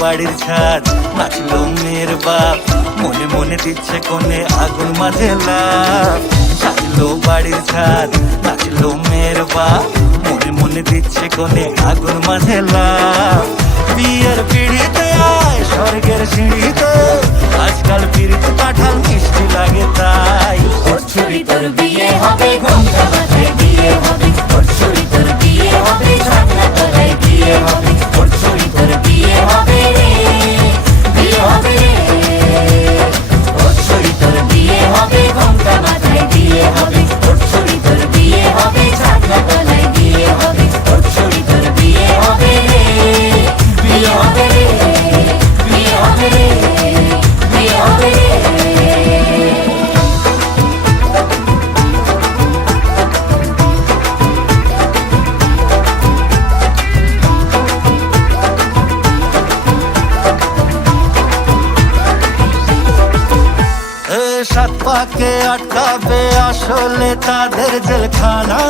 বাড়ির ছাদ, নাচলো মেয়ের বাপ, মনে মনে দিচ্ছে কোণে আগুন মাঝে লাভ। সাজলো বাড়ির ছাদ, নাচলো মেয়ের বাপ, মনে মনে দিচ্ছে কোণে আগুন মাঝে লাভ। বিয়ের পিড়িতে আয় স্বর্গের সিঁড়িতে, আজকাল পিড়িতে কাঁঠাল মিষ্টি লাগে তাই। ওর ছুরি তোর বিয়ে হবে, ঘোমটা মাথায় বিয়ে হবে। ওর ছুরি তোর বিয়ে হবে, ছাগনা তলায় বিয়ে হবে। ওর ছুরি তোর বিয়ে হবে রে, বিয়ে হবে রে। ওর ছুরি তোর বিয়ে হবে, ঘোমটা মাথায় বিয়ে হবে। ওর ছুরি তোর বিয়ে হবে, ছাগনা তলায় বিয়ে হবে। ওর ছুরি তোর বিয়ে হবে রে, বিয়ে হবে রে, বিয়ে হবে রে, বিয়ে হবে রে। সাত পাকে আটকাবে আসলে তাদের জেলখানা।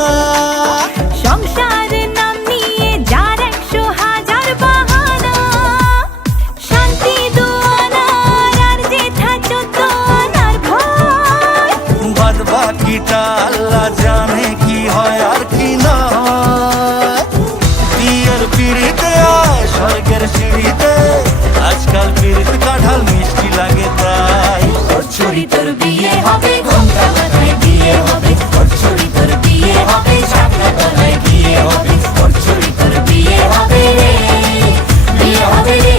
সংসারের নাম নিয়ে যার 100,000 বাহানা, শান্তি দুয়ানার আর জেঠা 14 আনার ভয়। বাদ বাকিটা আল্লাহ জানে কি হয় আর কি না হয়। বিয়ের পিড়িতে আয় স্বর্গের সিঁড়িতে, আজকাল পিড়িতে কাঁঠাল মিষ্টি লাগে তাই। ওর ছুরি তোর বিয়ে হবে, ঘোমটা মাথায় বিয়ে হবে। ওর ছুরি তোর বিয়ে হবে, ছাগনা তলায় বিয়ে হবে। ওর ছুরি তোর বিয়ে হবে রে, বিয়ে হবে রে।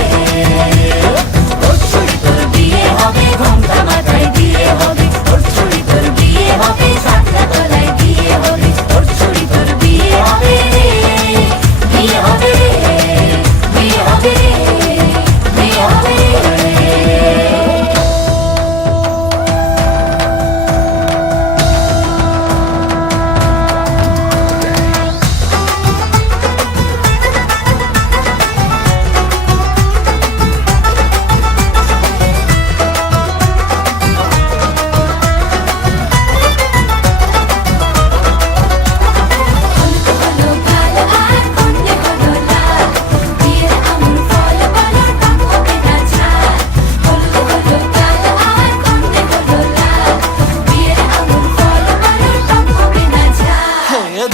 ওর ছুরি তোর বিয়ে হবে, ঘোমটা মাথায় বিয়ে হবে। ওর ছুরি তোর বিয়ে হবে, ছাগনা তলায় বিয়ে হবে। ওর ছুরি তোর বিয়ে হবে রে, বিয়ে হবে রে, বিয়ে হবে রে, বিয়ে হবে রে।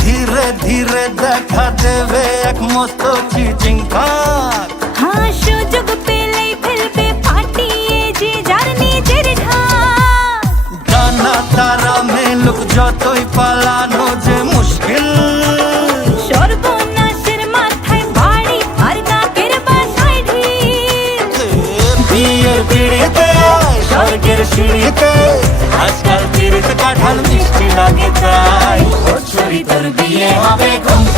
ধীরে ধীরে দেখা দেবে এক মস্ত চিচিং ফাঁক। হ্যাঁ, সুযোগ পেলেই ফেলবে ফাটিয়ে যে যার নিজের ঢাক। ডানা তারা মেলুক যতই পালানো যে মুশকিল। সর্বনাশের মাথায় বাড়ি আর নাকের বাসায় ঢিল। বিয়ের পিড়িতে আয় স্বর্গের সিঁড়িতে, আজকাল পিড়িতে কাঁঠাল মিষ্টি লাগে তাই। ওর ছুরি তোর বিয়ে হবে, ঘোমটা